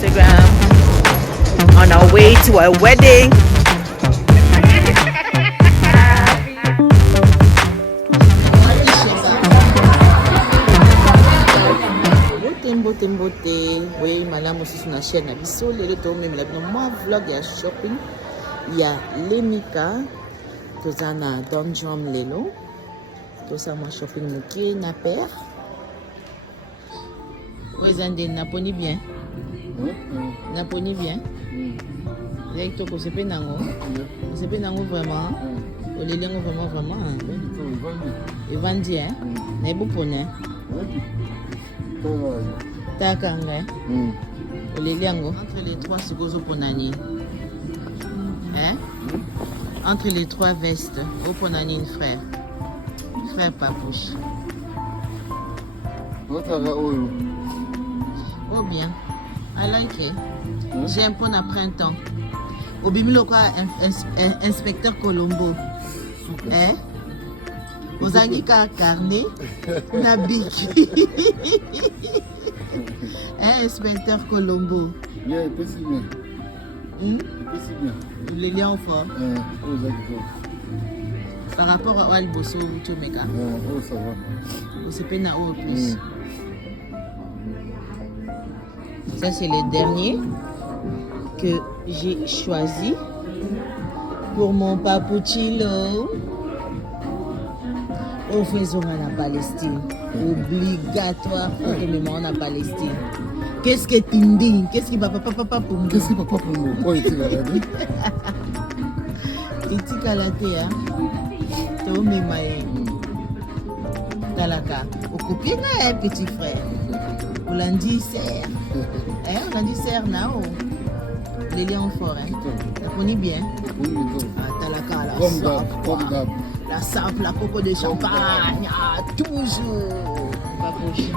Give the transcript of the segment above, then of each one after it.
Instagram on our way to a wedding. Beauté. Oui, madame aussi sur la chaîne Abisso. Le retour même là, moi vlog ya shopping. Il y a Lemika. Tout ça na Donjon Lelo. Tout ça moi shopping muki na père. Oui, Zande naponi bien. Naponi bien. Avec toi, c'est pas nango. C'est pas nango vraiment. O les liens vraiment. Et vendi hein. Na ibu pone. Takanga. O les liens entre les trois c'est gozo ponani. Hein? Entre les trois vestes, au ponani frère. Frère Papouche. Oh bien. I like it. J'ai un pont à printemps. Au bimilo quoi, inspecteur Colombo. Hein? Aux Angika carnet, Nabiki. Hein, inspecteur Colombo. Bien, c'est bien. C'est bien. Les liens forts. Par rapport à Albosso, tu me gars. Oh, ça va. C'est peine au plus. Ça, c'est le dernier que j'ai choisi pour mon papuchilo. Au faisons en Palestine. Obligatoire pour que me en Palestine. Qu'est-ce que tu me dis? Qu'est-ce qui va papa pour moi? Qu'est-ce qui va papa pour moi? Oh, il t'a dit. Il t'a dit, hein? Tu as mis Talaka. Au copie, petit frère. On l'a dit, serre. On l'a dit, serre, non? Les liens forts, hein? Tu connais bien? Oui, Talaka, la sape. La sape, la coco de champagne. Toujours. Papouche.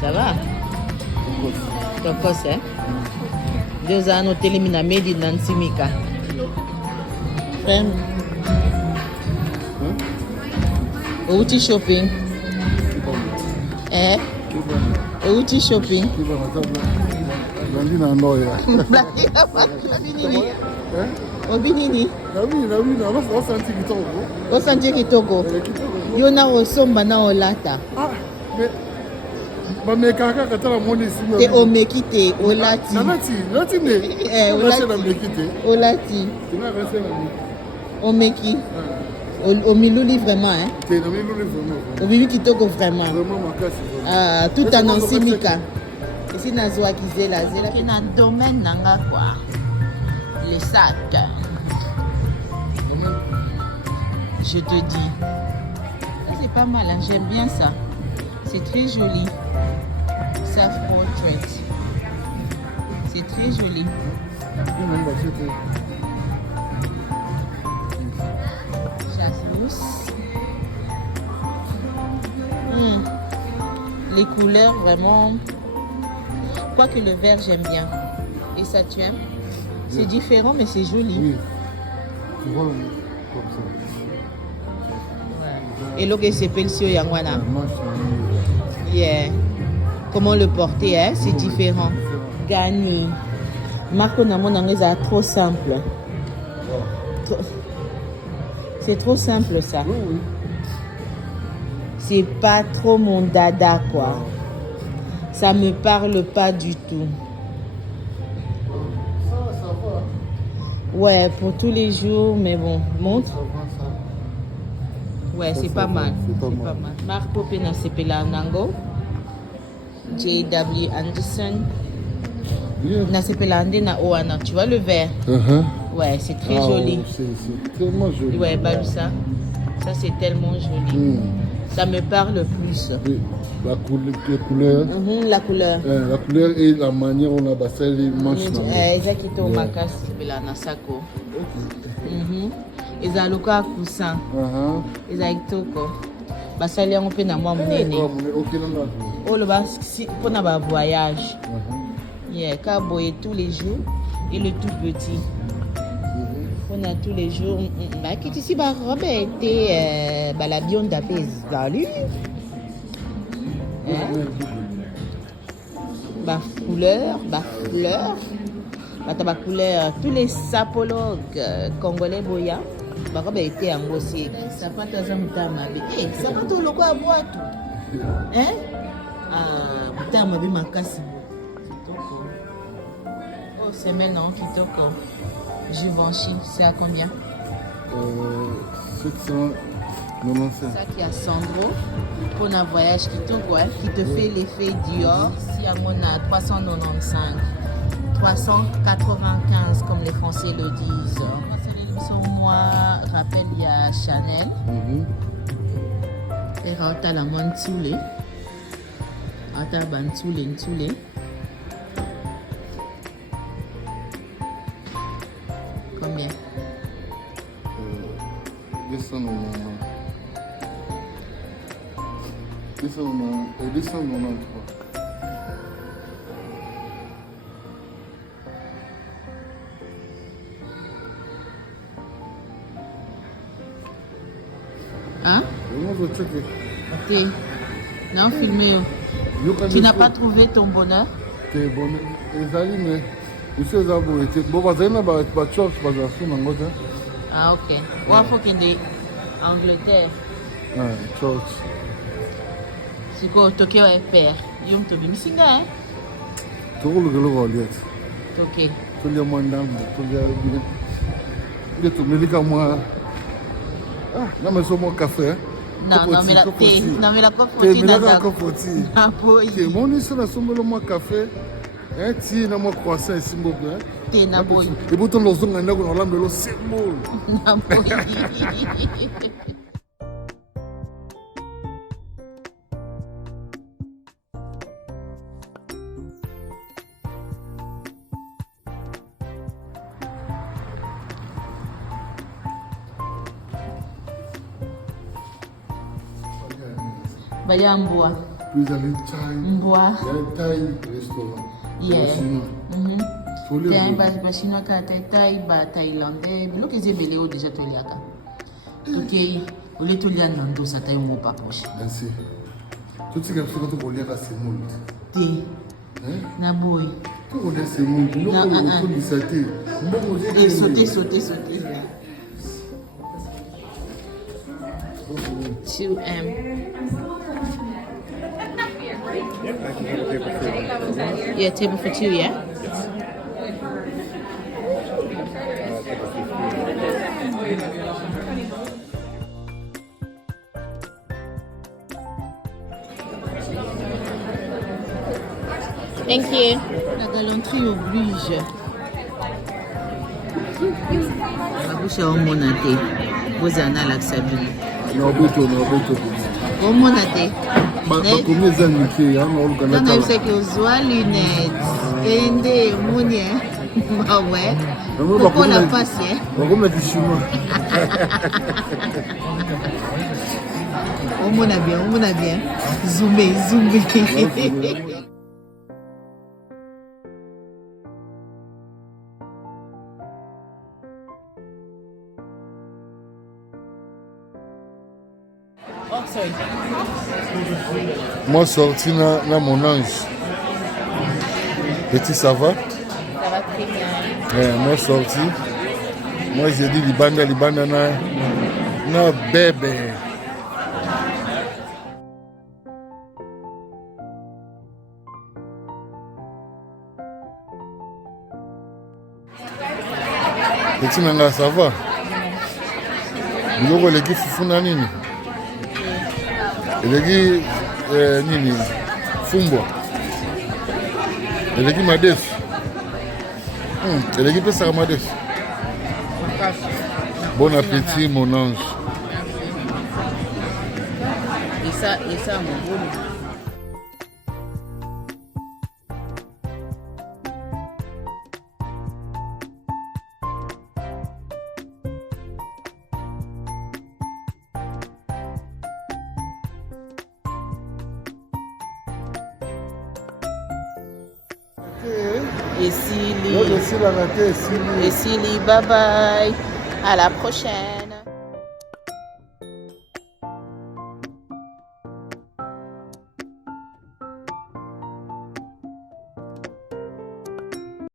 Ça va? Tokos, hein? Deux ans, on télémina Medi Nancy Mika. Frère. Où tu shopping? Où tu shopping? Obinini? Osanti kitoko. Yona osomba na olata. Te omeki te olati. Olati. Omeki. Omiluli vraiment hein. Omiluli kitoko vraiment. Tout annoncé Mika. Ici na zoa kizela zela qui na domaine nanga quoi. Les sacs. Je te dis. Ça c'est pas mal hein? J'aime bien ça. C'est très joli. Self-portrait. C'est très joli. Chasse-mousse. Les couleurs vraiment. Quoique le vert j'aime bien. Et ça tu aimes? C'est différent mais c'est joli. Oui. Voilà, comme ça. Ouais. Et l'eau que c'est Pelsio Yangwana. Yeah. Comment le porter, hein? C'est différent. Gagné. Marco Namon ça trop simple. C'est trop simple ça. Oui. C'est pas trop mon dada quoi. Ça me parle pas du tout. Ça va. Ouais, pour tous les jours, mais bon, montre. Ouais, c'est pas mal. C'est pas mal. Marco Pena Sepela Nango. J.W. Anderson. Na Sepela na Oana. Tu vois le vert? Ouais, c'est très joli. C'est tellement joli. Ouais, Balusa. Ça, c'est tellement joli. Ça me parle plus. Oui. La couleur. La couleur. La couleur et la manière dont on a passé les manches. Exactement, Makas Sepela Nasako. Ezaloka coussin. Ezakitoko. Basali yango pe na mwa munene. Oh le bas pour na voyage. Yeah, kaboye tous les jours et le tout petit. On a tous les jours. Bah qui ici ba robe était la bion d'apé salut. Bah couleur, fleur, la couleur, tous les sapologues congolais boya, été en aussi. Ça pas de ça pas tout le quoi à boire tout. Hein? Ah, putain, ma vie m'a cassé. Oh, c'est maintenant qui toque. Givenchy, c'est à combien? 795. Ça qui a Sandro pour un voyage qui te fait l'effet Dior. Si à mon a 395, 395 comme les Français le disent. Moi, rappelle il y a Chanel. Et t'as la montre Tsoulé. T'as ban Tsoulé. Combien? 293. Hein? Ok. Non, filmé. Tu n'as pas trouvé ton bonheur? Tes bonheur. Mais monsieur Zabo était bon. Ah, ok. Il faut qu'il y ait Angleterre. Church. C'est quoi, Tokyo est père? Yom Tobi Missinga, hein? Tout le monde. Ok. Tout le monde. Il est tout médical, moi. Non, mais c'est mon café. Non, mais la thé. Non, mais la coffee. Non, mais la coffee. C'est mon histoire, la somme de mon café. Si na mo croissant simbo bien. Thé na boy. Et bouton los on a ko lambe lo simbo. Na boy. Baya Mboa. Vous allez Thai. Mboa. Thai restaurant. Yeah. T'es chinois Thai, thaïlandais. Mais que j'ai belé déjà tout liaka. Ok. Au lieu de lier nando ça taille mon pas proche. Merci. Tout ce que tu peux lier à ces mots. Thé. Na boy. Tout on est ces mots. Non, tout dit ça thé. Sauter. 2M. Yeah, table for two, yeah? Thank you. La galanterie oblige. La bouche est en monaté. Vous en avez l'accepté. Non, beto. Au monaté. Combien d'années non, non, c'est que vous avez lunettes. Et des mouniens. Ah ouais. Pourquoi on a passé? On va mettre du chinois. On a bien. Zoomé. Oh, sorry. Moi, sorti dans mon ange. Petit, ça va? Ça va très bien. Moi, sorti. Moi, j'ai dit, Libanda, na bébé. Petit, nanga, ça va? Vous avez l'équipe Fufuna nini? Eleki nini? Fumbo. Eleki Madef. Eleki pesa Madef. Bon appétit mon ange. Merci. Et ça mon bon. Et Silly, bye bye. À la prochaine.